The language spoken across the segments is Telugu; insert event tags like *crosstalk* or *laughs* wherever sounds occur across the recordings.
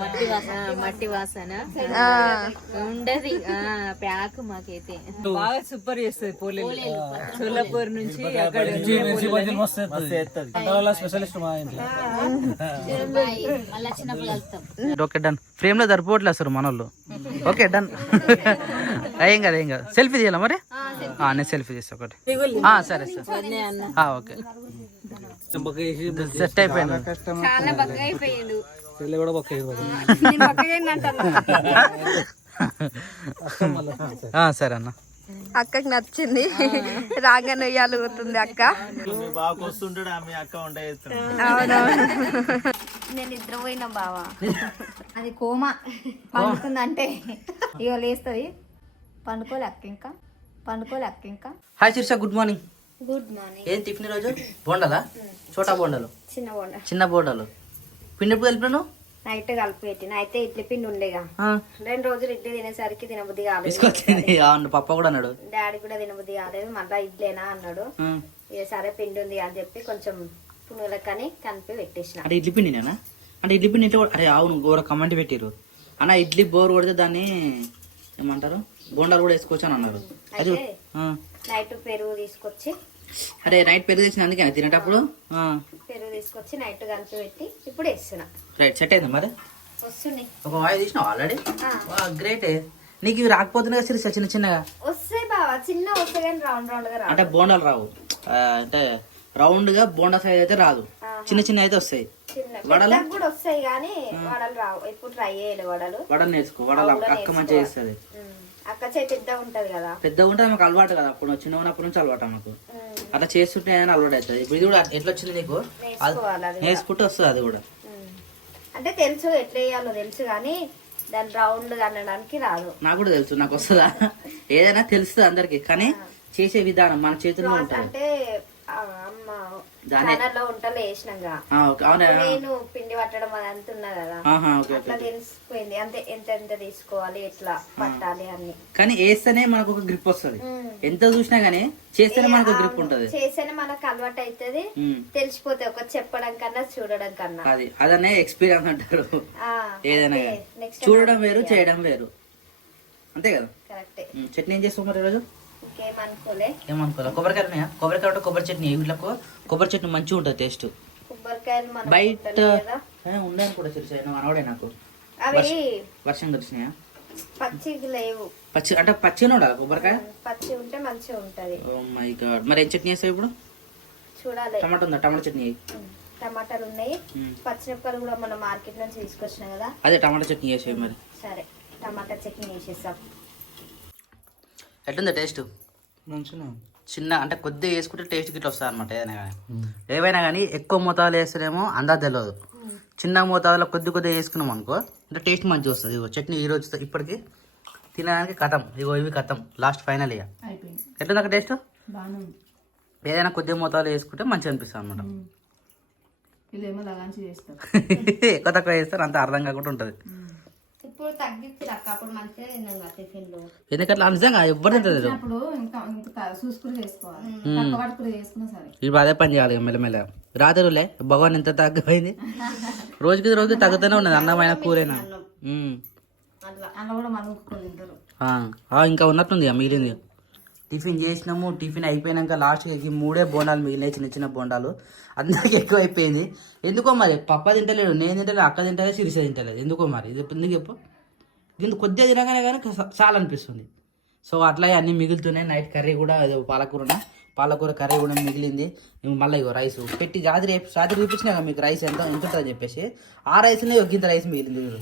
మట్టి వాసన. మట్టి వాసన. ఉండదు. ఆ, ప్యాక్ మాకైతే. బాగా సూపర్ చేస్తుంది పోలేలు. సోలాపూర్ నుంచి అక్కడ ఓకే డన్. ఫ్రేమ్లో సరిపోవట్లేదు సార్ మనోళ్ళు. Okay done. ఏం కాదు ఏం కాదు. సెల్ఫీ తీయాలా మరి? ఆ, నేను సెల్ఫీ తీస్తా ఒకటి. ఆ, సరే సార్. ఆ, ఓకే. సెట్ అయిపోయింది. చెల్లి కూడా బొక్క సరే అన్న. అక్కకి నచ్చింది. రాగానే ఉయ్యాలుగుతుంది అక్క. బాగా వస్తుంటాడు ఆమె అక్క నేను నిద్ర పోయినా బావా. అది కోమా. పండుకుందంటే ఇక లేస్తుంది. పండుకోలే అక్క ఇంకా. పండుకోలే అక్క ఇంకా. Hi Shirsha good morning good morning ఏం టిఫిన్ రోజు బోండాలా? చోటా బోండాలు? చిన్న వండ చిన్న బోండాలు. పిండి ఎప్పుడు కలిపినాను నైట్ కలిపి పెట్టిన అయితే ఇడ్లీ పిండి ఉండేగా. రెండు రోజులు ఇడ్లీ తినేసరికి తినబుద్ధి కాలేదు. పప్ప కూడా అన్నాడు. డాడీ కూడా తినబుద్ధి కాలేదు. మళ్ళీ ఇడ్లేనా అన్నాడు. ఇక సరే పిండి ఉంది అని చెప్పి కొంచెం పునుగులకని కలిపి పెట్టేసిన. అంటే ఇడ్లీ పిండి నేనా? అంటే ఇడ్లీ పిండి ఇంట్లో కూడా- అరే అవును గోర కమెంట్ పెట్టిరు అన్న ఇడ్లీ బోర్ కొడితే దాన్ని ఏమంటారు? బోండాలు కూడా వేసుకోవచ్చు అని అన్నారు అది. నైట్ పెరుగు తీసుకొచ్చి అరే నైట్ పెరుగు తెచ్చిన అందుకే తినేటప్పుడు? పెరుగు తీసుకొచ్చి నైట్ కలిపి పెట్టి ఇప్పుడు వేస్తున్నా. రైట్ సెట్ అయింది మరి? వస్తున్నాయి. ఒక వాయి తీసినావు ఆల్రెడీ. గ్రేట్ నీకు ఇవి రాకపోతున్నాయి కదా చిన్న చిన్నగా? వస్తాయి బావా చిన్న వస్తాయి కానీ రౌండ్ రౌండ్గా అంటే బోండాలు రావు. అంటే రౌండ్గా బోండా సైజ్ అయితే రాదు. చిన్న చిన్న అయితే వస్తాయి. వడలు? కూడా వస్తాయి కానీ వడలు రావు. ఎప్పుడు ట్రై చేయలేదు వడలు. వడలు నేర్చుకో వడలు అక్క- మంచిగా చేస్తుంది. అక్క చేయి పెద్ద ఉంటది కదా. ఉంటే మాకు అలవాటు కదా అప్పుడు చిన్న ఉన్నప్పటి నుంచి అలవాటు మాకు. అట్లా చేస్తుంటే ఏదైనా అలవాటు అవుతుంది. ఇప్పుడు ఇది కూడా ఎట్లా వచ్చింది నీకు నేర్చుకుంటే వస్తుంది అది కూడా. అంటే తెలుసు ఎట్లా వేయాలో తెలుసు కానీ దాని రౌండ్ అనడానికి రాదు. నాకు కూడా తెలుసు నాకు వస్తుందా? ఏదైనా తెలుస్తుంది అందరికి కానీ చేసే విధానం మన చేతుల్లో ఉంటుంది. అంటే ఆ, అమ్మ దానే. ఛానల్లో వంటలు వేసినాగా ఆ, ఓకే. అవునా? అప్పుడు నేను పిండి పట్టడం అది అంత ఉన్నా కదా అట్లా తెలిసిపోయింది అంతే ఎంత ఎంత తీసుకోవాలి ఎట్లా పట్టాలి అన్ని. కానీ వేస్తేనే మనకు ఒక గ్రిప్ వస్తుంది. ఎంత చూసినా గానీ చేస్తేనే మనకు గ్రిప్ ఉంటది. చేస్తేనే మనకు అలవాటు అవుతుంది. తెలిసిపోతే ఒక చెప్పడం కన్నా చూడడం కన్నా. అది అదనే ఎక్స్పీరియన్స్ అంటారు. ఏదైనా చూడడం వేరు చేయడం వేరు. అంతే కదా? చట్నీ ఏం చేస్తావు మరి ఈరోజు? ఏమనుకోవాలి కొబ్బరికాయ కొబ్బరికాయ ఉంటే కొబ్బరి చట్నీ వీళ్ళకు కొబ్బరి చట్నీ మంచిగా ఉంటుంది టేస్ట్ బయట ఉందని కూడా తెలిసా? మనవాడే నాకు? అవి వర్షం పచ్చికి లేవు. పచ్చి అంటే పచ్చిగా ఉండాలి కొబ్బరికాయ పచ్చి ఉంటే మంచిగా ఉంటది. Oh my god. మరి ఏం చట్నీ వేస్తావు ఇప్పుడు? చూడాలి. టమాటా ఉందా? టమాటా చట్నీ. టమాటాలు ఉన్నాయి. పచ్చిమిరపకాయలు కూడా మనం మార్కెట్ నుంచి తీసుకొచ్చినాం కదా. అదే టమాటా చట్నీ వేసేవి మరి. సరే టమాటా చట్నీ వేసేసాం ఎట్లుందా టేస్ట్? మంచిగా చిన్న అంటే కొద్దిగా వేసుకుంటే టేస్ట్ గిట్ల వస్తుంది అనమాట ఏదైనా కానీ. ఏవైనా కానీ ఎక్కువ మోతాదులో వేస్తేనేమో అందా తెలియదు చిన్న మోతాదులో కొద్ది కొద్దిగా వేసుకున్నాం అనుకో అంటే టేస్ట్ మంచిగా వస్తుంది. ఇగో చట్నీ ఈ రోజు ఇప్పటికి తినడానికి కథం. ఇగో ఇవి కథం. లాస్ట్ ఫైనల్ ఇక. ఎట్లుంది అక్కడ టేస్ట్ ఏదైనా కొద్దిగా మోతాదులో వేసుకుంటే మంచిగా అనిపిస్తుంది అనమాట *laughs* ఎక్కువ తక్కువ వేస్తారు అంత అర్థం కాకుండా ఉంటుంది. ఇప్పుడు తగ్గించి అక్క. అప్పుడు మంచిగా తిన్నాం కదా టిఫిన్లో. ఎందుకంటే నిజంగా ఎవ్వరు తింటలేదు ఇప్పుడు ఇంకా ఇంకా చూసుకుని చేసుకోవాలి. తక్కువ చేసుకున్నా సరే. ఇప్పుడు అదే పని చేయాలి మెల్లమెల్ల రాత్రులే భగవాన్ ఎంత తగ్గిపోయింది రోజుకి రోజు తగ్గుతూనే ఉన్నది అన్నమైన కూరైనా. కూడా మనం తింటారు. ఇంకా ఉన్నట్టుంది మిగిలింది. టిఫిన్ చేసినాము టిఫిన్ అయిపోయినాక లాస్ట్ ఈ మూడే బోండాలు మిగిలినాయి చిన్న చిన్న బోండాలు. అందరికి ఎక్కువ అయిపోయింది ఎందుకో మరి? పప్ప తింటలేడు నేను తింటలేదు అక్క తింటలేదు సిరిస తింటలేదు. ఎందుకో మరి? ఇది ఎందుకు చెప్పు? దీన్ని కొద్దిగా తినగానే కానీ చాలా అనిపిస్తుంది. సో అట్లా అన్నీ మిగులుతున్నాయి. నైట్ కర్రీ కూడా పాలకూర పాలకూరన. పాలకూర కర్రీ కూడా మిగిలింది. మళ్ళీ ఇగో రైస్. పెట్టి రాత్రి రాత్రి చూపించినా కదా మీకు రైస్ ఎంత ఎంత ఉంటుందని చెప్పేసి. ఆ రైస్లో ఒక గింత రైస్ మిగిలింది వీళ్ళు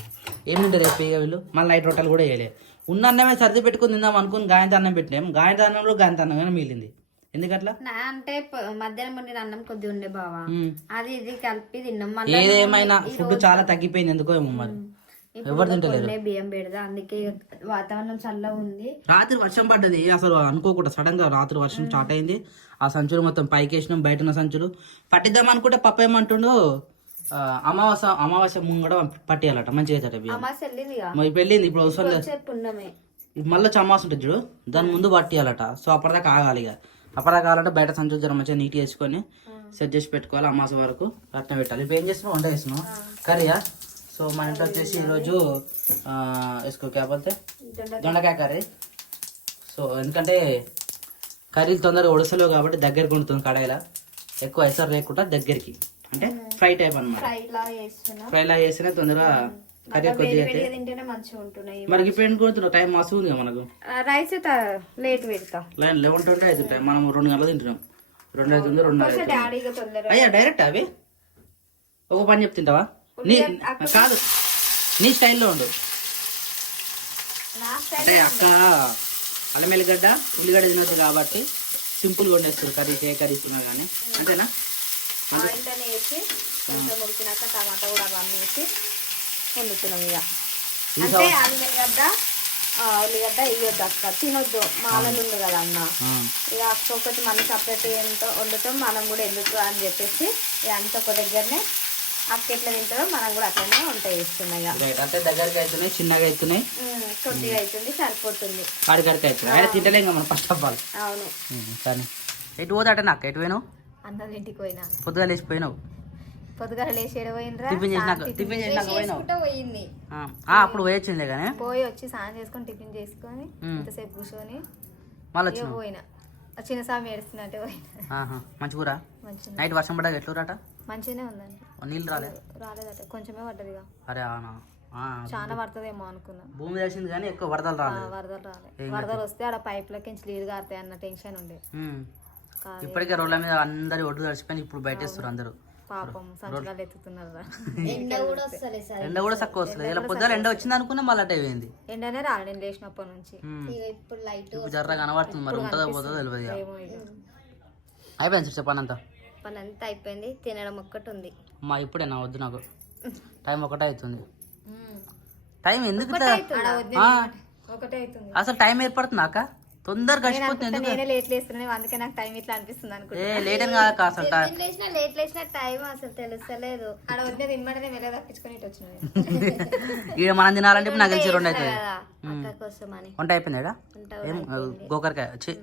ఏం రేపు ఇక వీళ్ళు? మళ్ళీ నైట్ రొట్టెలు కూడా వేయలేదు ఉన్న అన్నమే సర్ది పెట్టుకుని తిందాం అనుకుని గాయంత అన్నం పెట్టినాం. గాయంత అన్నంలో గాయంత అన్నం కానీ మిగిలింది. ఎందుకట్లా? నా అంటే ప- మధ్యాహ్నం వండిన అన్నం కొద్ది ఉండే బావా. అది ఇది కలిపి తిన్నాం. ఏదేమైనా ఫుడ్ చాలా తగ్గిపోయింది ఎందుకో ఏమో మరి. ఎవరు కొన్నే బియ్యం పెడదా? అందుకే వాతావరణం చల్లగా ఉంది. రాత్రి వర్షం పడ్డది. అసలు అనుకోకుండా సడన్గా రాత్రి వర్షం స్టార్ట్ అయింది. ఆ సంచులు మొత్తం పైకి వేసినాం బయట ఉన్న సంచులు. పట్టిద్దాం అనుకుంటే పప్ప ఏమంటుండు ఆ, అమావాస్య ముంగడ పట్టేయాలట మంచిగా మరి పెళ్ళింది ఇప్పుడు అవసరం మళ్ళీ చమాస్ ఉంటుంది చూడు దాని ముందు పట్టియాలట. సో అప్పటిదాకా ఆగాలి ఇక. అప్పటిదాకా కావాలంటే బయట జర మంచిగా నీట్ చేసుకొని సెట్ చేసి పెట్టుకోవాలి అమాస వరకు అట్నే పెట్టాలి. ఇప్పుడు ఏం చేస్తున్నావు? వంట చేస్తున్నావు? కర్రీయా సో మన ఇంట్లో వచ్చేసి ఈరోజు వేసుకో క్యాపోతే దొండకాయ. కర్రీ. సో ఎందుకంటే కర్రీలు తొందరగా ఉడసలేవు కాబట్టి దగ్గరికి ఉంటుంది కడాయిలా. ఎక్కువ ఎసరు లేకుండా దగ్గరికి. అంటే ఫ్రై టైప్ అన్నమాట. ఫ్రై లా చేస్తేనే తొందరగా కర్రీ కొద్దిగా తింటేనే మంచిగా ఉంటున్నాయి మనకి ఇప్పుడు ఎండు కొడుతున్నావు టైం మస్తు ఉంది మనకు. రైస్ లేట్ పెడతా. లైన్ లెవెన్ ట్వంటీ అవుతుంటాయి మనం రెండు గంటలు తింటున్నాం. రెండు అవుతుంది రెండు అవుతుంది అయ్యా డైరెక్ట్ అవి? ఒక పని చెప్తుంటావా నీ కాదు నీ స్టైల్లో ఉండు. అంటే అక్క అల్లం ఎల్లిగడ్డ ఉల్లిగడ్డ తినదు కాబట్టి సింపుల్గా వండేస్తారు కర్రీస్ ఏ కర్రీస్ ఉన్నా కానీ. అంతేనా? ఆయిల్లోనే వేసి కొంచెం ఉడికినాక టమాటా కూడా అవన్నీ వేసి వండుతున్నాం ఇక. అంటే ఉల్లిగడ్డ ఆ, ఉల్లిగడ్డ వేయొద్దు అక్క తినొద్దు. మాలలు ఉంది కదా అన్న. ఇక అక్క ఒకటి మళ్ళీ సపరేట్ ఏంటో వండుతాం మనం కూడా ఎందుకు అని చెప్పేసి ఇక అంత ఒక దగ్గరనే అక్క ఎట్లా తింటారో మనం కూడా అట్లనే వంట చేస్తున్నాం ఇక. రైట్ అంటే దగ్గరికి అవుతున్నాయి చిన్నగా అవుతున్నాయి కొద్దిగా అవుతుంది సరిపోతుంది. కాడికాడికి ఆయన తింటలేం మనం ఫస్ట్ ఆఫ్ ఆల్ అవును. కానీ ఎటు పోతాట నాకు ఎటు పోయినావు? అన్నది ఇంటికి పోయినా. పొద్దుగా లేచిపోయినావు లేచి ఏడ పోయినరా టిఫిన్ చేసినాక టిఫిన్ చేసినాక పోయినావు? చేసుకుంటూ పోయింది. ఆ, అప్పుడు పోయొచ్చిందే కానీ పోయి వచ్చి స్నానం చేసుకొని టిఫిన్ చేసుకొని. ఇంతసేపు కూర్చొని మళ్ళీ ఇక వచ్చినావు? పోయినా. ఆ చిన్న స్వామి ఏడుస్తున్నట్టే పోయినా. ఆహా, మంచిగురా మంచిగా నైట్ వర్షం పడ్డా ఎట్లురాట మంచిగానే ఉందండి. నీళ్ళు రాలే? రాలేదట కొంచెమే పడ్డదిగా అరే అవునా? ఆ, చాలా పడుతుందేమో అనుకున్నా. భూమి తెలిసింది కానీ ఎక్కువ వరదలు ఆ, రాలేదు వరదలు రాలే. వరదలు వస్తే ఆడ పైప్లకి నీళ్ళు కారుతాయి అన్న టెన్షన్ ఉండే. ఉమ్. ఇప్పటికే రోడ్ల మీద అందరి ఒడ్డు తడిచిపోయి ఇప్పుడు బయటేస్తారు అందరూ. పాపం ఎత్తుతున్నారు ఎండ కూడా వస్తలే సార్. ఎండ కూడా తక్కువ వస్తుంది ఇలా పొద్దున ఎండ వచ్చింది అనుకున్నా మళ్ళీ అటే పోయింది. ఎండనే రాలే నేను లేచినప్పటి నుంచి. ఇప్పుడు లైట్ ఇప్పుడు జర్ర కనబడుతుంది మరి ఉంటుందో పోతుందో తెలియదు అయిపోయింది సార్ చెప్పానంతా పని అంతా అయిపోయింది. తినడం ఒక్కటి ఉంది. మా ఇప్పుడే నా వద్దు నాకు. టైం ఒకటే అవుతుంది. టైం ఎందుకు అసలు టైం ఏర్పడుతుంది అక్క? తొందరగా గడిచిపోతుంది నేనే లేట్ లేస్తున్నాను అందుకే నాకు టైం ఇట్లా అనిపిస్తుంది అనుకుంటా. లేట్ అని కాదు అసలు. టైం నేను లేచిన లేట్ లేచిన టైం అసలు తెలుస్తలేదు. ఆడ వద్దే తినమంటే మెల్ల తప్పించుకొని ఇటు వచ్చిన నేను. ఈడ మనం తినాలంటే ఇప్పుడు నాకు తెలిసి రెండు అవుతుంది కదా అక్క కోసం అని వంట అయిపోయింది. గోకరకాయ చి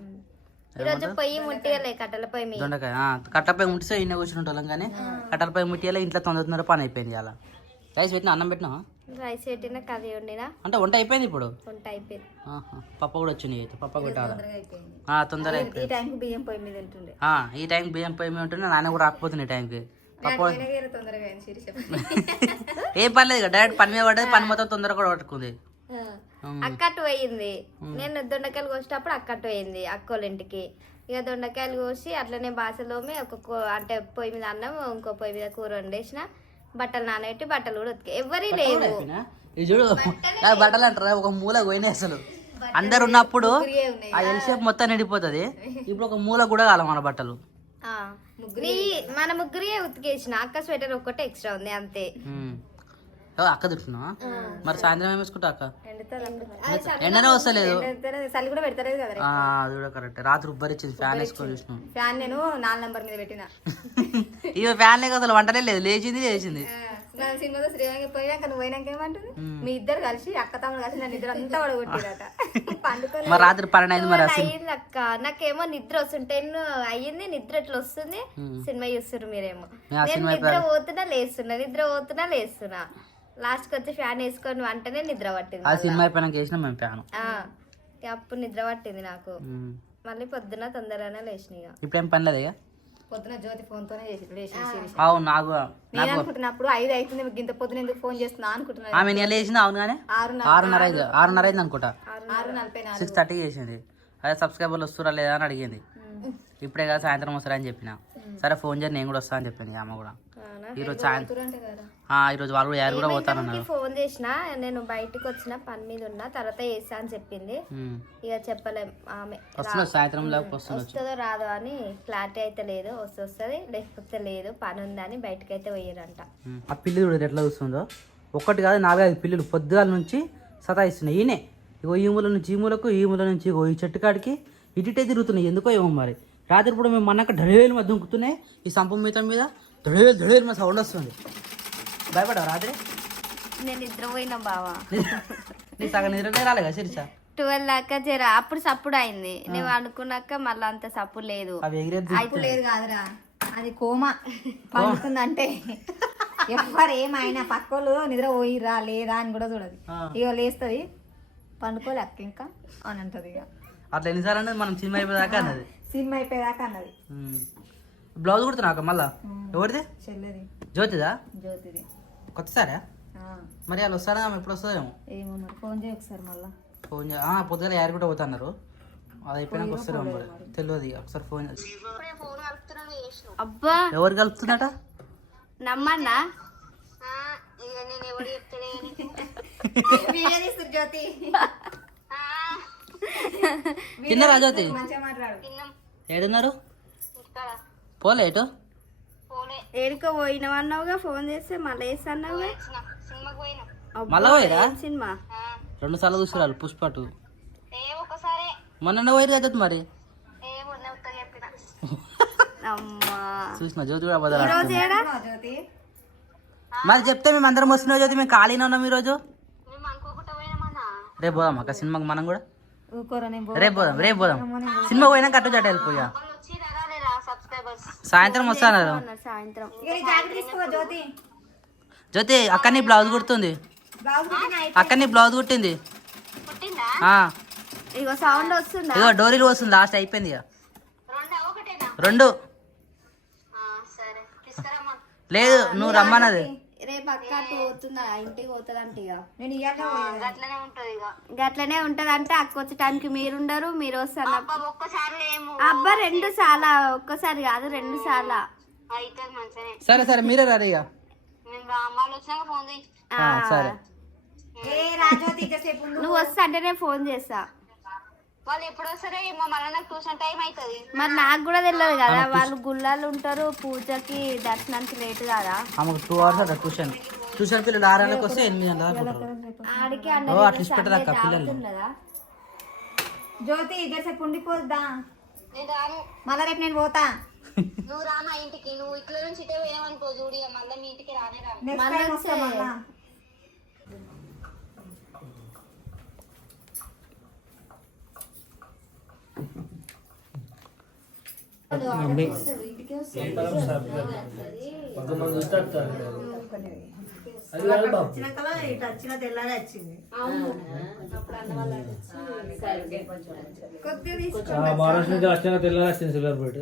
ఈరోజు పొయ్యి ముట్టియలే కట్టెల పొయ్యి దొండకాయ ముట్టిస్తే ఇన్న కూర్చుని ఉంటాం కానీ కట్టలపై ముట్టియాలి ఇంట్లో తొందర తొందర పని అయిపోయింది అలా రైస్ పెట్టినా అన్నం పెట్టినా? రైస్ పెట్టిన కర్రీ వండినా. అంటే వంట అయిపోయింది ఇప్పుడు? వంట అయిపోయింది. పప్ప కూడా వచ్చింది అయితే పప్ప పెట్టాలి ఆ, తొందర ఈ టైంకి బియ్యం పొయ్యి మీద ఉంటుండే. ఆ, ఈ టైంకి బియ్యం పోయి మీద ఉంటుండే నాన్న కూడా రాకపోతుంది ఈ టైంకి. *laughs* ఏం పర్లేదు డైరెక్ట్ పని మీద పడ్డది పని మొత్తం తొందరగా కూడా పట్టుకుంది. అక్కట్టు పోయింది. నేను దొండకాయలు కోసేటప్పుడు అక్కట్టు పోయింది అక్కోళ్ళ ఇంటికి ఇక దొండకాయలు కోసి అట్లనే బాసలోమి ఒక అంటే పొయ్యి మీద అన్నం ఇంకో పొయ్యి మీద కూర వండేసిన. బట్టలు నానబెట్టి బట్టలు కూడా ఉతికి. ఎవరి లేవు. చూడు బట్టలు అంటారా? ఒక మూల పోయినాయి అసలు. అందరు ఉన్నప్పుడు ఆ ఎల్షేప్ మొత్తం నిండిపోతుంది. ఇప్పుడు ఒక మూల కూడా కాలం మన బట్టలు. మన ముగ్గురే ఉతికేసిన. అక్క స్వెటర్ ఒక్కటే ఎక్స్ట్రా ఉంది అంతే. అక్క తింటున్నా మరి సాయంత్రం ఏం వేసుకుంటా అక్క? ఎండనే వస్తలేదు. చలి కూడా పెడతలేదు కదా ఆ, అది కూడా కరెక్ట్ రాత్రి ఉబ్బరిచ్చింది ఫ్యాన్ వేసుకొని చూసినాం. ఫ్యాన్ నేను నాలుగు నంబర్ మీద పెట్టిన. *laughs* ఇక ఫ్యాన్ లేక అసలు వంటలే లేదు. లేచింది నా సినిమాతో శ్రీరంగ పోయినాక నువ్వు పోయినాక ఏమంటుంది? మీ ఇద్దరు కలిసి అక్క తమ్ముడు కలిసి నన్ను ఇద్దరు అంతా పడగొట్టిరట. *laughs* పండుకొని రాత్రి పన్నెండు అయింది మరి అయ్యింది అక్క. నాకేమో నిద్ర వస్తుంది. టెన్ అయ్యింది నిద్ర ఎట్లా వస్తుంది? సినిమా చూస్తున్నారు మీరేమో. నేను నిద్ర పోతున్నా లేస్తున్నా. నిద్ర పోతున్నా లేస్తున్నా. లాస్ట్కి వచ్చి ఫ్యాన్ వేసుకొని వెంటనే నిద్ర పట్టింది ఆ సినిమా అయిపోయినాక వేసినాం మేము ఫ్యాన్. అప్పుడు నిద్ర పట్టింది నాకు. మళ్ళీ పొద్దున తొందరగానే లేచిన ఇక. ఇప్పుడు ఏం పని లేదు ఇక? పొద్దున జ్యోతి ఫోన్ తోనే. అవును నాకు నేను అనుకుంటున్నప్పుడు ఐదు అవుతుంది ఇంత పొద్దున ఎందుకు ఫోన్ చేస్తున్నా అనుకుంటున్నా ఆమె నేను లేచింది? అవును కానీ ఆరు ఆరున్నర అయింది ఆరున్నర అయింది అనుకుంటా. ఆరు నలభై నాలుగు. సిక్స్ థర్టీ చేసింది. అదే సబ్స్క్రైబర్లు వస్తురా లేదా అని అడిగింది. ఇప్పుడే కదా సాయంత్రం వస్తారా అని చెప్పిన. సరే ఫోన్ చేసి నేను కూడా వస్తా అని చెప్పింది ఆమె కూడా. ఈరోజు ఈరోజు వాళ్ళు కూడా యారు కూడా పోతానన్నారు. ఫోన్ చేసిన? నేను బయటకు వచ్చిన పని మీద ఉన్నా తర్వాత చేస్తా అని చెప్పింది. ఇక చెప్పలేం. ఆమె సాయంత్రం వస్తుందో? రాదో అని క్లారిటీ అయితే లేదు. వస్తే వస్తుంది లేకపోతే లేదు. పని ఉందని బయటకు అయితే పోయారంట. ఆ పిల్లి చూడదు ఎట్లా చూస్తుందో. ఒక్కటి కాదు నాలుగైదు పిల్లులు పొద్దుగాల నుంచి సతాయిస్తున్నాయి. ఈయనే. ఇగో ఈ మూల నుంచి ఈ మూలకు ఈ మూల నుంచి ఇగో ఈ చెట్టు కాడికి ఇటుటే తిరుగుతున్నాయి. ఎందుకో ఏమో మరి. రాత్రి ఇప్పుడు మేము మన్నాక ధడేలు మధ్య దుంకుతున్నాయి. ఈ సంపం మీద మీద ధడేలు ధడేలు మా సౌండ్ వస్తుంది. భయపడవు రాత్రి? నేను నిద్రపోయినా బావా. నీ- సగం నిద్రనే రాలేగా శిరీష? ట్వెల్వ్ దాకా జర అప్పుడు సప్పుడు అయింది. నేను అనుకున్నాక మళ్ళీ అంత సప్పుడు లేదు. అవి ఎగిరేది లేదు కాదురా. అది కోమా. పండుకుందంటే ఎవరు ఏమైనా పక్కోళ్ళు నిద్ర పోయిరా లేదా అని కూడా చూడదు. ఇక లేస్తుంది. పండుకోలే అక్క ఇంకా అని అంటది ఇక అట్లా ఎన్నిసార్లు అనేది మనం సినిమా అయిపోయేదాకా అన్నది. సినిమా అయిపోయాక అన్నది. బ్లౌజ్ కుడుతున్నా మళ్ళా? ఎవరిది? చెల్లెది. జ్యోతిదా? జ్యోతిది. కొత్తసారా ఆ, మరి వాళ్ళు వస్తారా ఆమె ఎప్పుడు వస్తుందేమో ఏమో? మరి. ఫోన్ చేయ ఒకసారి మళ్ళా. ఫోన్ చే- ఆ, పొద్దున యారు కూడా పోతున్నారు. అది అయిపోయినాక వస్తారేమో మరి. తెలియదు ఇక. ఒకసారి ఫోన్ చేసి అబ్బా! ఎవరు కలుపుతుందట నమ్మన్నా? జ్యోతి. తిన్నారా జ్యోతి? మంచిగా మాట్లాడు. ఏడున్నారు? పోలే ఎటు? ఏడుకో పోయినవన్నావుగా ఫోన్ చేస్తే మళ్ళీ వేస్తాన్నావుగా మళ్ళా పోయిరా? సినిమా? రెండు సార్లు చూసిరాలు పుష్ప టూ మొన్న పోయిరు కదా మరి? చూసిన జ్యోతి కూడా మరి చెప్తే మేము అందరం వస్తున్నాం జ్యోతి మేము ఖాళీనే ఉన్నాం ఈరోజు? రేపు పోదాం అక్క సినిమాకి మనం కూడా? రేపు పోదాం రేపు పోదాం. సినిమా పోయినాక అటు జట వెళ్ళిపోయా సాయంత్రం వస్తాను అన్నారు సాయంత్రం. జ్యోతి. జ్యోతి అక్క నీ బ్లౌజ్ కుడుతుంది అక్క నీ బ్లౌజ్ కుట్టింది. ఆ, ఇగో సౌండ్ వస్తుందా? ఇగో డోరీలు వస్తుంది లాస్ట్ అయిపోయింది ఇక. రెండు లేదు నువ్వు రమ్మన్నది. రేపు అక్క పోతుందా? ఇంటికి పోతుందంట ఇక నేను గట్లనే ఉంటది అంటే అక్క వచ్చే టైంకి మీరు ఉండరు మీరు వస్తారు అబ్బా రెండు సార్లు ఒక్కసారి కాదు రెండు సార్లు. సరే సరే మీరే రారు ఇక ఆ, సరే. ఏ రాజోతి ఇంతసేపు ఉండు. నువ్వు వస్తా అంటే నేను ఫోన్ చేస్తా. వాళ్ళు ఎప్పుడు వస్తారో ఏమో మళ్ళీ నాకు ట్యూషన్ టైం అవుతుంది మరి నాకు కూడా తెలియదు కదా వాళ్ళు గుళ్ళాలు ఉంటారు పూజకి దర్శనానికి లేట్ కదా. ఆమెకు టూ అవర్స్ అట ట్యూషన్ ట్యూషన్ పిల్లలు ఆరు గంటలకు వస్తే ఎనిమిది గంటల దాకా ఉంటారు. ఆడికి ఓ అట్లా ఇచ్చి పెట్టదు అక్క పిల్లలు. కదా జ్యోతి ఇంతసేపు ఉండిపోద్దా? మళ్ళా రేపు నేను పోతా. నువ్వు రా మా ఇంటికి నువ్వు ఇట్లా నుంచి ఇటే పోయినావనుకో చూడు మళ్ళీ మీ ఇంటికి రానే రాను. కొద్దిగా తీసుకో మహారాష్ట్ర నుంచి వచ్చినాక తెల్లారి వచ్చింది సిల్వర్పేట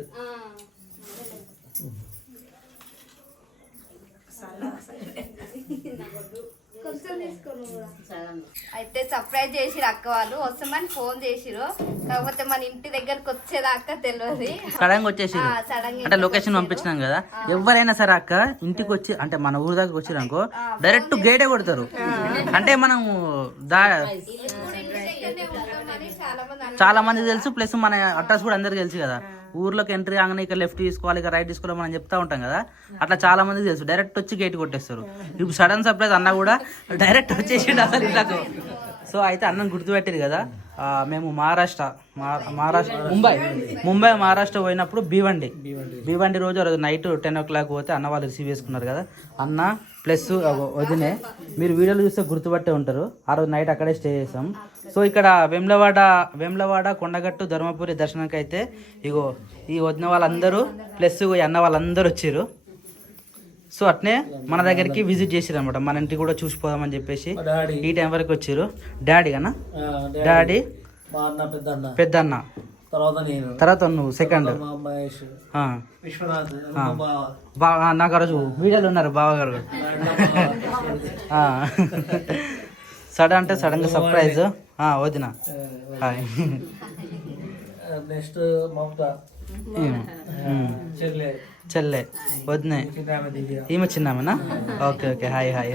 *laughs* అయితే సర్ప్రైజ్ చేసిరు అక్క వాళ్ళు. వస్తామని ఫోన్ చేసిరు. కాకపోతే మన ఇంటి దగ్గరకు వచ్చేదాకా తెలియదు సడన్గా వచ్చేసి అంటే లొకేషన్ పంపించినాం కదా. ఎవరైనా సరే అక్క ఇంటికి వచ్చి అంటే మన ఊరు దాకా వచ్చిరనుకో డైరెక్ట్ గేటే కొడతారు. అంటే మనం దా చాలా మంది చాలా మంది తెలుసు ప్లస్ మన అడ్రస్ కూడా అందరికి తెలుసు కదా. ఊర్లోకి ఎంట్రీ కాగానే ఇక్కడ లెఫ్ట్ తీసుకోవాలి ఇక్కడ రైట్ తీసుకోవాలి మనం చెప్తా ఉంటాం కదా. అట్లా చాలా మంది తెలుసు. డైరెక్ట్ వచ్చి గేట్ కొట్టేస్తారు. ఇప్పుడు సడన్ సర్ప్రైజ్ అన్న కూడా డైరెక్ట్ వచ్చేసిండు అసలు సో అయితే అన్నం గుర్తుపెట్టారు కదా. మేము మహారాష్ట్ర మహారాష్ట్ర ముంబై. ముంబై మహారాష్ట్ర పోయినప్పుడు భీవండి. భీవండి రోజు రోజు నైట్ టెన్ ఓ క్లాక్ పోతే అన్న వాళ్ళు రిసీవ్ చేసుకున్నారు కదా. అన్న ప్లస్ వదినే మీరు వీడియోలు చూస్తే గుర్తుపట్టే ఉంటారు. ఆ రోజు నైట్ అక్కడే స్టే చేసాం. సో ఇక్కడ వెమ్లవాడ వెమ్లవాడ కొండగట్టు ధర్మపురి దర్శనానికి అయితే ఇగో ఈ వదిన వాళ్ళందరూ ప్లస్ ఈ అన్న వాళ్ళందరూ వచ్చారు సో అట్నే మన దగ్గరికి విజిట్ చేసిరు అనమాట మన ఇంటికి కూడా చూసిపోదామని చెప్పేసి ఈ టైం వరకు వచ్చారు డాడీ కన్నా డాడీ, పెద్ద అన్న తర్వాత నువ్వు సెకండ్ నాకు ఆ రోజు వీడియోలు ఉన్నారు బావగారు. *laughs* సడన్ అంటే సడన్గా సర్ప్రైజ్. వదిన. హాయ్. నెక్స్ట్ మమత. చెల్లె. చెల్లె. వదినే. ఈమె చిన్నామనా? Okay okay. Hi hi.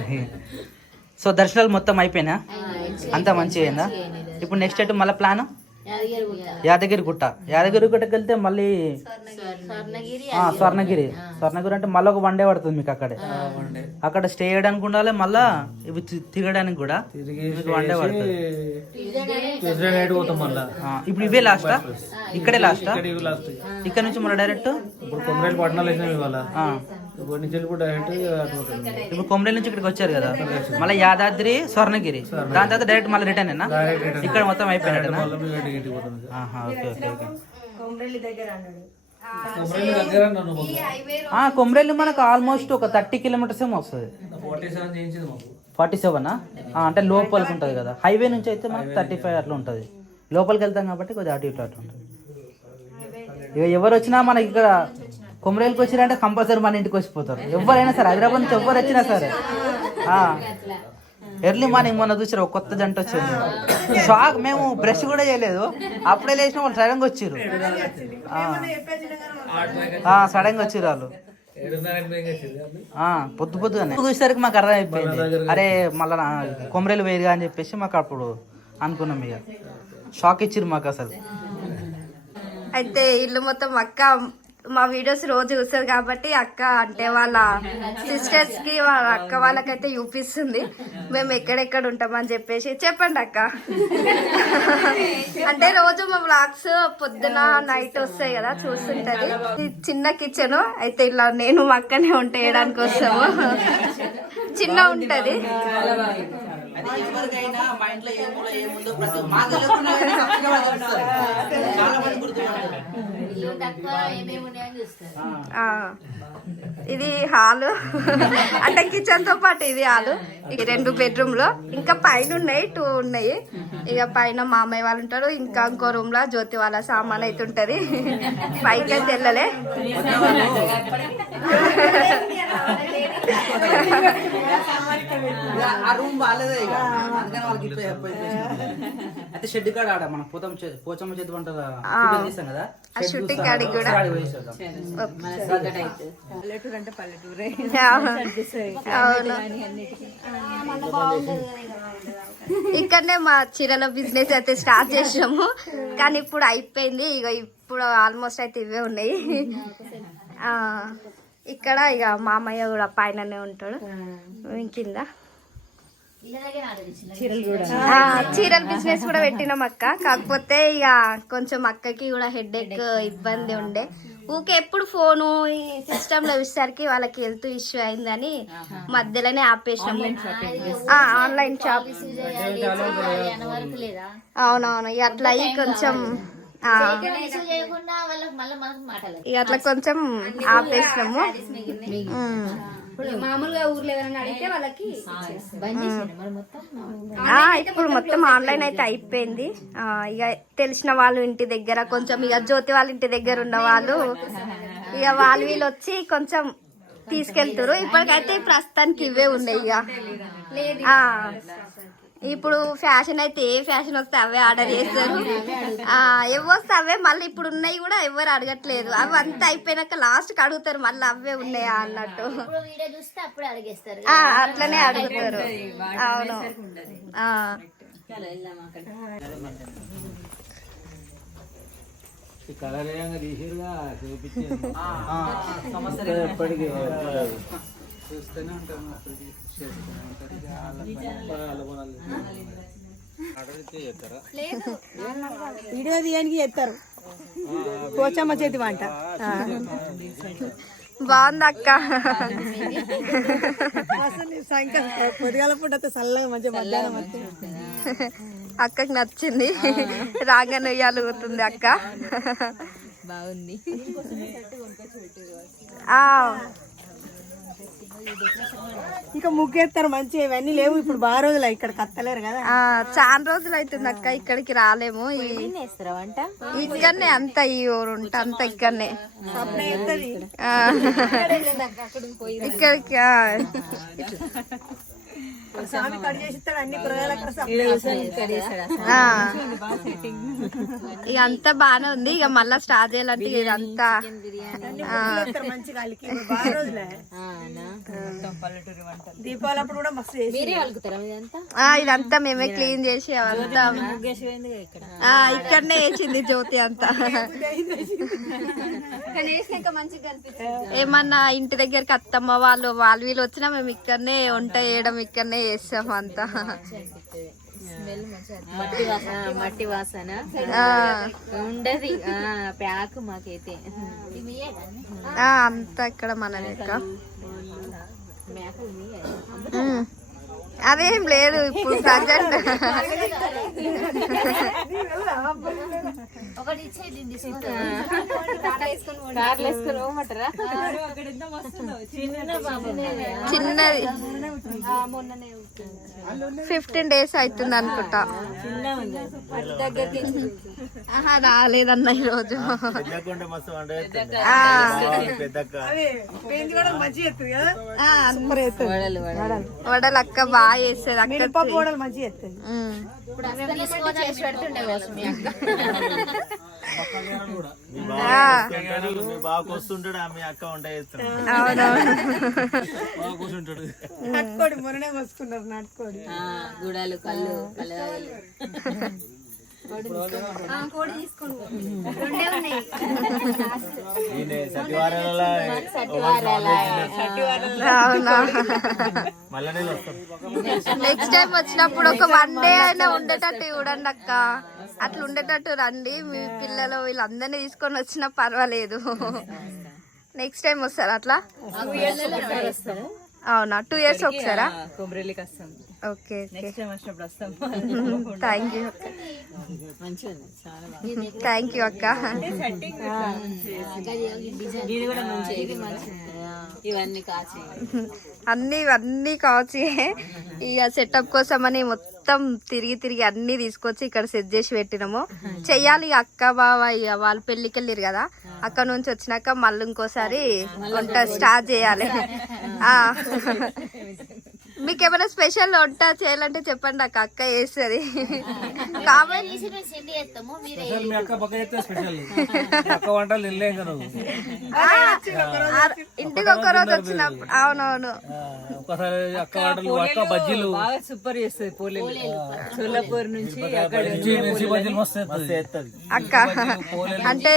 So దర్శనాలు మొత్తం అయిపోయినా? అంతా మంచిగా అయిందా? ఇప్పుడు నెక్స్ట్ ఎటు మళ్ళీ ప్లాన్ యాదగిరి గుట్ట యాదగిరి గుట్టకి వెళ్తే మళ్ళీ స్వర్ణగిరి ఆ, స్వర్ణగిరి. స్వర్ణగిరి అంటే మళ్ళీ ఒక వన్ డే పడుతుంది మీకు అక్కడే. అక్కడ స్టే చేయడానికి ఉండాలి మళ్ళా ఇవి తిరగడానికి కూడా. మీకు వన్ డే పడుతుంది. ఇప్పుడు ఇవే లాస్టా ఇక్కడే లాస్ట్ ఇక్కడ నుంచి మళ్ళీ డైరెక్ట్ ఇప్పుడు అటు కొమరేల నుంచి ఇక్కడికి వచ్చారు కదా. మళ్ళీ యాదాద్రి స్వర్ణగిరి. దాని తర్వాత డైరెక్ట్ మళ్ళీ రిటర్న్ ఏనా? ఇక్కడ మొత్తం. ఆహా, ఓకే ఓకే ఓకే. కొమరేలు మనకు ఆల్మోస్ట్ ఒక థర్టీ కిలోమీటర్స్ ఏమో వస్తుంది. ఫార్టీ సెవెన్ అంటే లోపలికి ఉంటుంది కదా. హైవే నుంచి అయితే మనకు థర్టీ ఫైవ్ అట్లా ఉంటుంది. లోపలికి వెళ్తాం కాబట్టి కొద్దిగా అటు ఇటు అట్లా ఉంటుంది. ఇక ఎవరు వచ్చినా మనకి ఇక్కడ కొమరేలికి వచ్చిరంటే కంపల్సరీ మన ఇంటికి వచ్చిపోతారు ఎవరైనా సరే హైదరాబాద్ నుంచి ఎవరు వచ్చినా సరే. ఎర్లీ మార్నింగ్ మొన్న చూసారు ఒక కొత్త జంట వచ్చింది. షాక్ మేము బ్రష్ కూడా చేయలేదు. అప్పుడే లేచిన వాళ్ళు సడన్గా వచ్చిర్రు. సడన్గా వచ్చిర్రు వాళ్ళు. పొద్దు పొద్దుగానే. చూసేసరికి మాకు అర్థం అయిపోయింది అరే మళ్ళా కొమరేలు వేరుగా అని చెప్పేసి మాకు అప్పుడు అనుకున్నాం ఇక. షాక్ ఇచ్చిర్రు మాకు అసలు. అయితే ఇల్లు మొత్తం అక్క మా వీడియోస్ రోజు చూస్తుంది కాబట్టి అక్క అంటే వాళ్ళ సిస్టర్స్కి వాళ్ళ అక్క వాళ్ళకైతే చూపిస్తుంది. మేము ఎక్కడెక్కడ ఉంటామని చెప్పేసి. చెప్పండి అక్క. అంటే రోజు మా బ్లాగ్స్ పొద్దున నైట్ వస్తాయి కదా చూస్తుంటది. చిన్న కిచెన్ అయితే ఇలా నేను మా అక్కనే ఉంటే వేయడానికి వస్తాము. చిన్న ఉంటది. ఇది హాలు. అంటే కిచెన్తో పాటు ఇది హాలు. ఇది రెండు బెడ్రూమ్లో. ఇంకా పైన ఉన్నాయి టూ ఉన్నాయి. ఇక పైన మామయ్య వాళ్ళు ఉంటారు ఇంకా ఇంకో రూమ్లో జ్యోతి వాళ్ళ సామాన్ అయితే ఉంటది. పైకి అయితే వెళ్ళలే. ఇక. అయితే షెడ్ కాడ ఆడ మనం పోతం చే- పోచమ్మ చేతి వంట కదా? కాడికి కూడా. పల్లెటూరు అంటే పల్లెటూరే. *laughs* ఇక్కడనే మా చీరల బిజినెస్ అయితే స్టార్ట్ చేసాము. కానీ ఇప్పుడు అయిపోయింది. ఇక ఇప్పుడు ఆల్మోస్ట్ అయితే ఇవే ఉన్నాయి. *laughs* ఆ, ఇక్కడ ఇక మామయ్య కూడా పైననే ఉంటాడు. మేము కింద. ఆ, చీరల బిజినెస్ కూడా. పెట్టినాం అక్క. కాకపోతే ఇక కొంచెం అక్కకి కూడా హెడ్ ఎక్ ఇబ్బంది ఉండే. ఊకే ఎప్పుడు ఫోను ఈ సిస్టమ్లో వచ్చేసరికి వాళ్ళకి హెల్త్ ఇష్యూ అయిందని మధ్యలోనే ఆపేసినాము. ఆన్లైన్ షాప్ అవునవును ఇక అట్లా అయ్యి కొంచెం ఇక అట్లా కొంచెం ఆపేసినాము. ఉమ్. మామూలుగా ఊర్లో ఎవరైనా అడిగితే వాళ్ళకి ఆ, ఇప్పుడు మొత్తం ఆన్లైన్ అయితే అయిపోయింది. ఆ, ఇక తెలిసిన వాళ్ళు ఇంటి దగ్గర కొంచెం ఇక జ్యోతి వాళ్ళ ఇంటి దగ్గర ఉన్న వాళ్ళు ఇక వాళ్ళు వీళ్ళు వచ్చి కొంచెం తీసుకెళ్తారు ఇప్పటికైతే ప్రస్తుతానికి ఇవే ఉన్నాయి ఇక. ఇప్పుడు ఫ్యాషన్ అయితే ఏ ఫ్యాషన్ వస్తే అవే ఆర్డర్ చేస్తారు. ఆ, ఎవి వస్తే అవే మళ్ళీ ఇప్పుడు ఉన్నాయి కూడా ఎవరు అడగట్లేదు. అవి అంతా అయిపోయినాక లాస్ట్కి అడుగుతారు మళ్ళీ అవే ఉన్నాయా అన్నట్టు. ఆ, అట్లనే అడుగుతారు. అవును. ఆ. ఈ కలర్ ఏయంగా తీసిరుగా చూపించింది ఆ, సమస్య ఎప్పటికీ చూస్తూనే ఉంటాం వీడియో తీయడానికి చేస్తారు. పోచమ్మ చేతి వంట. బాగుంది అక్క. అసలు సాయంకాలం పొద్దుగాల పూట చల్లగా మంచిగా మధ్యాహ్నం అక్కకి నచ్చింది. రాగానే ఉయ్యాలుగుతుంది అక్క. బాగుంది. ఆ, ఇంకా ముగ్గేస్తారు మంచిగా ఇవన్నీ లేవు. ఇప్పుడు బాగా రోజులు ఇక్కడ కత్తలేరు కదా. చాలా రోజులు అవుతుంది అక్క ఇక్కడికి రాలేము. ఇక్కడనే అంత ఈ ఊరుంట అంత ఇక్కడనే. ఇక్కడికి స్వామి కట్ చేసి ఇస్తాడు అన్ని కూరగాయలు అక్కడ ఆ. ఇక అంతా బానే ఉంది ఇక మళ్ళా స్టార్ట్ చేయాలంటే ఇదంతా. ఆ. మంచిగా అలికి ఇప్పుడు బాగా రోజులే. దీపావళి అప్పుడు కూడా మస్తు చేసి ఆ, ఇదంతా మేమే క్లీన్ చేసి అవంతా. ఇక్కడనే వేసింది జ్యోతి అంతా. ఏమన్నా ఇంటి దగ్గరికి అత్తమ్మ వాళ్ళు వాళ్ళు వీళ్ళు వచ్చినా మేము ఇక్కడనే వంట చేయడం ఇక్కడనే చేస్తాం అంతా మట్టి వాసన ఆ, ఉండదు. ప్యాక్ మాకైతే. ఆ, అంతా ఇక్కడ మన లెక్క. అదేం లేదు ఇప్పుడు ప్రజెంట్. కార్లు వేసుకొని పోమంటారా చిన్నది. ఫిఫ్టీన్ డేస్ అవుతుంది అనుకుంటా. ఆహా, రాలేదన్న ఈరోజు. వడలు వడలు. వడలు. అక్క బాగా చేస్తుంది. అక్క. మంచిగా నాటుకోడి మసుకున్నారు నాటుకోడి ఆ, గుడాలు కళ్ళు నెక్స్ట్ టైం వచ్చినప్పుడు ఒక వన్ డే అయినా ఉండేటట్టు చూడండి అక్క. అట్లా ఉండేటట్టు రండి. మీ పిల్లలు వీళ్ళందరినీ తీసుకొని వచ్చినా పర్వాలేదు. నెక్స్ట్ టైం వస్తారా అట్లా? అవునా? Two years ఒకసారా? Okay okay. Time వచ్చినప్పుడు వస్తాం. థ్యాంక్ యూ థ్యాంక్ యూ అక్క. ఇది కూడా మంచిగా ఇది మంచిగా ఇవన్నీ కాచి. అన్ని అన్ని కావచ్చు ఇక సెటప్ కోసం అని మొత్తం తిరిగి తిరిగి అన్ని తీసుకొచ్చి ఇక్కడ సెట్ చేసి పెట్టినాము. చెయ్యాలి ఇక అక్క బావ ఇక వాళ్ళు పెళ్ళికి వెళ్ళారు కదా. అక్కడ నుంచి వచ్చినాక మళ్ళీ ఇంకోసారి వంట స్టార్ట్ చేయాలి. *laughs* ఆ. *laughs* *laughs* మీకు ఏమైనా స్పెషల్ వంట చేయాలంటే చెప్పండి అక్క అక్క వేస్తుంది *laughs* ఇంటికి ఒక రోజు వచ్చినప్పుడు అవునవును. ఆ, ఒకసారి అక్క వంటలు అక్క బజ్జీలు. బాగా సూపర్ చేస్తుంది సోలాపూర్ నుంచి అక్క అంటే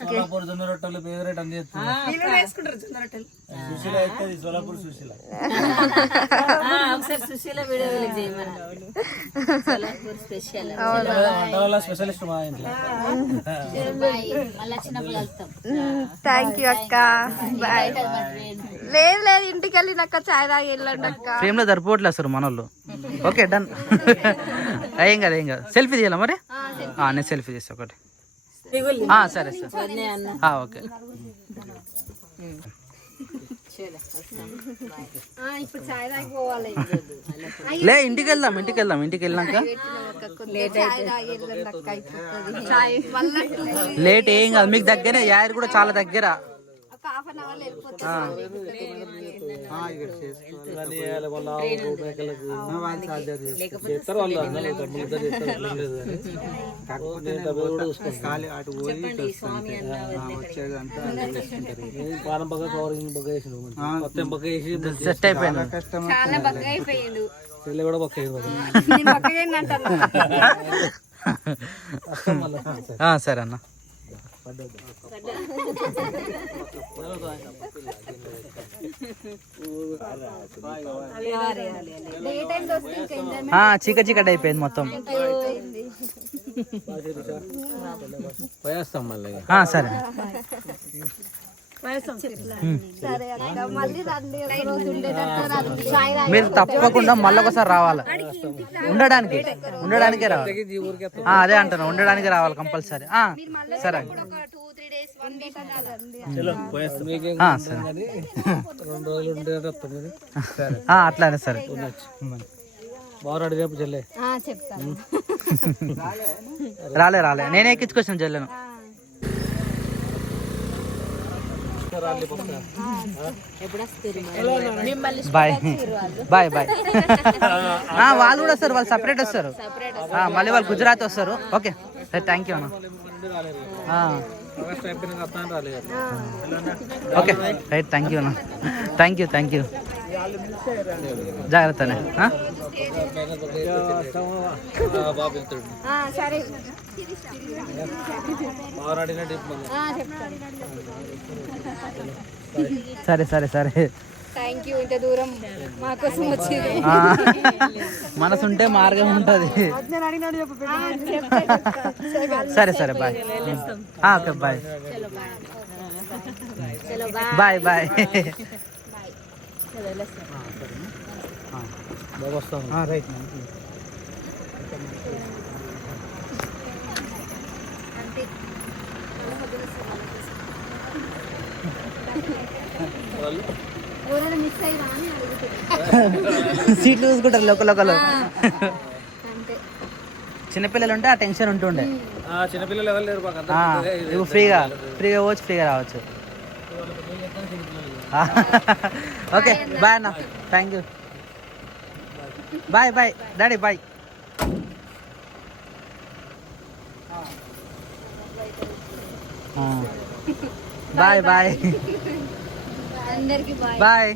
సోలాపూర్ జొన్న రొట్టెలు ఫేవరెట్ అని వీళ్ళు సుశీల సోలాపూర్ సుశీల. ఒకసారి సుశీల వీడియో చేయమని సోలాపూర్ స్పెషల్ వంట వల్ల స్పెషలిస్ట్ మా ఇంట్లో. థ్యాంక్ యూ అక్క. బాయ్ లేదు లేదు ఇంటికి వెళ్ళినాక చాయ్ తాగి వెళ్ళండి అక్క. ఫ్రేమ్లో సరిపోవట్లేదు సార్ మనోళ్ళు. ఓకే డన్ ఏం కదా ఏం కదా. సెల్ఫీ తీయాలా మరి? ఆ, నేను సెల్ఫీ తీస్తా ఒకటి. సరే సార్. ఆ, ఓకే. లే ఇంటికి వెళ్దాం ఇంటికి వెళ్దాం ఇంటికి వెళ్ళాక లేట్ ఏం కాదు మీకు దగ్గరే యాయర్ కూడా చాలా దగ్గర. చేస్తారు. వాళ్ళు అన్నలు. కాకపోతే బగ్గ కవరింగ్ బగ్గ మొత్తం బగ్గ వేసి సెట్ అయిపోయింది. చెల్లె కూడా బగ్గ *laughs* ఆ, సరే అన్న. చీక చీకటి అయిపోయింది మొత్తం. అయిపోయింది పోయేస్తాం. మళ్ళీ సరే మీరు తప్పకుండా మళ్ళీ ఒకసారి రావాలి. ఉండడానికి ఉండడానికే రావాలి. ఆ, అదే అంటాను ఉండడానికి రావాలి కంపల్సరీ. సరే అట్లానే సరే. బాగా అడిగినప్పుడు చెల్లె రాలే రాలే. నేనే ఎక్కించుకొచ్చిన చెల్లెను బాయ్. Bye bye. వాళ్ళు కూడా వస్తారు వాళ్ళు సపరేట్ వస్తారు. ఆ, మళ్ళీ వాళ్ళు గుజరాత్ వస్తారు. ఓకే. థ్యాంక్ యూ అన్న. ఓకే. రైట్ థ్యాంక్ యూ అన్న. థ్యాంక్ యూ థ్యాంక్ యూ జాగ్రత్తనే సరే సరే సరే. థ్యాంక్ యూ ఇంత దూరం మా కోసం వచ్చింది. ఆ, మనసుంటే మార్గం ఉంటుంది. సరే సరే బాయ్. ఆ, okay bye. Bye. Bye right *laughs* సీట్లు చూసుకుంటారు లోకల్ లోకల్. చిన్నపిల్లలు ఉంటే ఆ టెన్షన్ ఉంటుండే. ఆ చిన్నపిల్లలు ఎవరు లేరు ఇప్పుడు ఫ్రీగా ఫ్రీగా పోవచ్చు ఫ్రీగా రావచ్చు. *laughs* ఓకే బాయ్ అన్న. Thank you bye bye daddy bye bye bye అందరికి బాయ్. బాయ్.